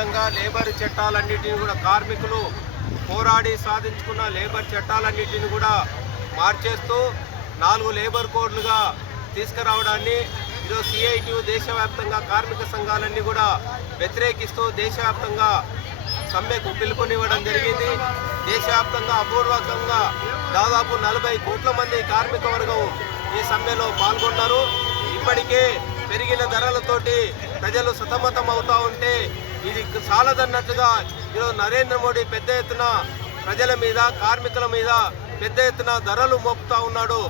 విధంగా లేబర్ చట్టాలన్నింటినీ కూడా కార్మికులు పోరాడి సాధించుకున్న లేబర్ చట్టాలన్నింటినీ కూడా మార్చేస్తూ నాలుగు లేబర్ కోడ్లుగా తీసుకురావడాన్ని ఈరోజు సిఐటి దేశవ్యాప్తంగా కార్మిక సంఘాలన్నీ కూడా వ్యతిరేకిస్తూ దేశవ్యాప్తంగా సమ్మెకు పిలుపునివ్వడం జరిగింది. దేశవ్యాప్తంగా అపూర్వకంగా దాదాపు నలభై కోట్ల మంది కార్మిక వర్గం ఈ సమ్మెలో పాల్గొన్నారు. ఇప్పటికే పెరిగిన ధరలతోటి ప్రజలు సతమతం అవుతా ఉంటే ఇది చాలదన్నట్లుగా ఈరోజు నరేంద్ర మోడీ పెద్ద ఎత్తున ప్రజల మీద కార్మికుల మీద పెద్ద ఎత్తున ధరలు మోపుతా ఉన్నాడు.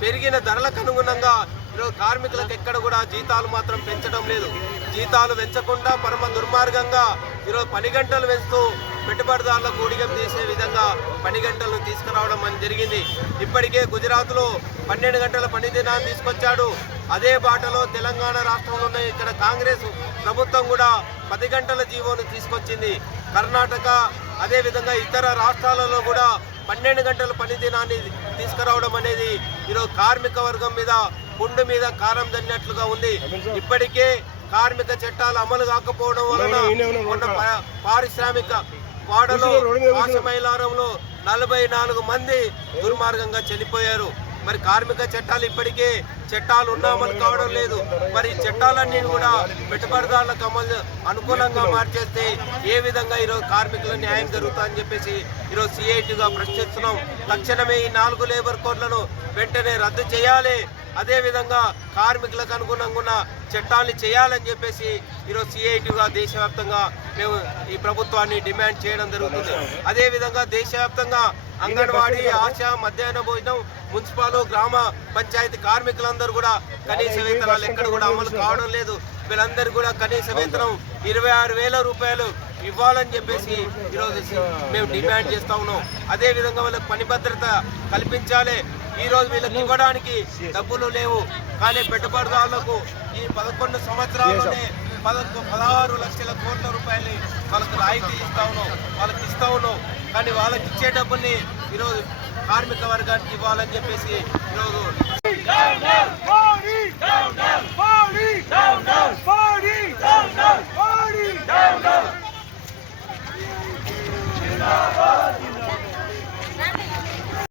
పెరిగిన ధరలకు అనుగుణంగా ఈరోజు కార్మికులకు ఎక్కడ కూడా జీతాలు మాత్రం పెంచడం లేదు. జీతాలు పెంచకుండా పరమ దుర్మార్గంగా ఈరోజు పని గంటలు పెంచుతూ పెట్టుబడిదారులకు ఊడిగం చేసే విధంగా పని గంటలను తీసుకురావడం అని జరిగింది. ఇప్పటికే గుజరాత్లో పన్నెండు గంటల పని దినాన్ని తీసుకొచ్చాడు. అదే బాటలో తెలంగాణ రాష్ట్రంలో ఉన్న ఇక్కడ కాంగ్రెస్ ప్రభుత్వం కూడా పది గంటల జీవోను తీసుకొచ్చింది. కర్ణాటక అదే విధంగా ఇతర రాష్ట్రాలలో కూడా పన్నెండు గంటల పని దినాన్ని తీసుకురావడం అనేది ఈరోజు కార్మిక వర్గం మీద పుండు మీద కారం తన్నట్లుగా ఉంది. ఇప్పటికే కార్మిక చట్టాలు అమలు కాకపోవడం వలన పారిశ్రామిక వాడలో మైలారంలో నలభై నాలుగు మంది దుర్మార్గంగా చనిపోయారు. మరి కార్మిక చట్టాలు ఇప్పటికే చట్టాలు ఉన్నామని కావడం లేదు. మరి చట్టాలన్నీ కూడా పెట్టుబడిదారులకు అమలు అనుకూలంగా మార్చేస్తే ఏ విధంగా ఈరోజు కార్మికుల న్యాయం జరుగుతుందని చెప్పేసి ఈరోజు సిఐటిగా ప్రశ్నిస్తున్నాం. తక్షణమే ఈ నాలుగు లేబర్ కోడ్లను వెంటనే రద్దు చేయాలి. అదేవిధంగా కార్మికులకు అనుగుణంగా ఉన్న చట్టాన్ని చేయాలని చెప్పేసి ఈరోజు సిఐటిగా దేశవ్యాప్తంగా మేము ఈ ప్రభుత్వాన్ని డిమాండ్ చేయడం జరుగుతుంది. అదేవిధంగా దేశవ్యాప్తంగా అంగన్వాడీ ఆశా మధ్యాహ్న భోజనం మున్సిపల్ గ్రామ పంచాయతీ కార్మికులందరూ కూడా కనీస వేతనాలు ఎక్కడ కూడా అమలు కావడం లేదు. వీళ్ళందరూ కూడా కనీస వేతనం ఇరవై ఆరు వేల రూపాయలు ఇవ్వాలని చెప్పేసి ఈరోజు మేము డిమాండ్ చేస్తా ఉన్నాం. అదే విధంగా వాళ్ళకి పని భద్రత కల్పించాలి. ఈ రోజు వీళ్ళకి ఇవ్వడానికి డబ్బులు లేవు. కానీ పెట్టుబడిదారులకు ఈ పదకొండు సంవత్సరాల్లోనే పదకొ పదహారు లక్షల కోట్ల రూపాయలు వాళ్ళకి రాయితీ ఇస్తా ఉన్నాం వాళ్ళకి ఇస్తా ఉన్నాం కానీ వాళ్ళకి ఇచ్చే డబ్బుల్ని ఈరోజు కార్మిక వర్గానికి ఇవ్వాలని చెప్పేసి ఈరోజు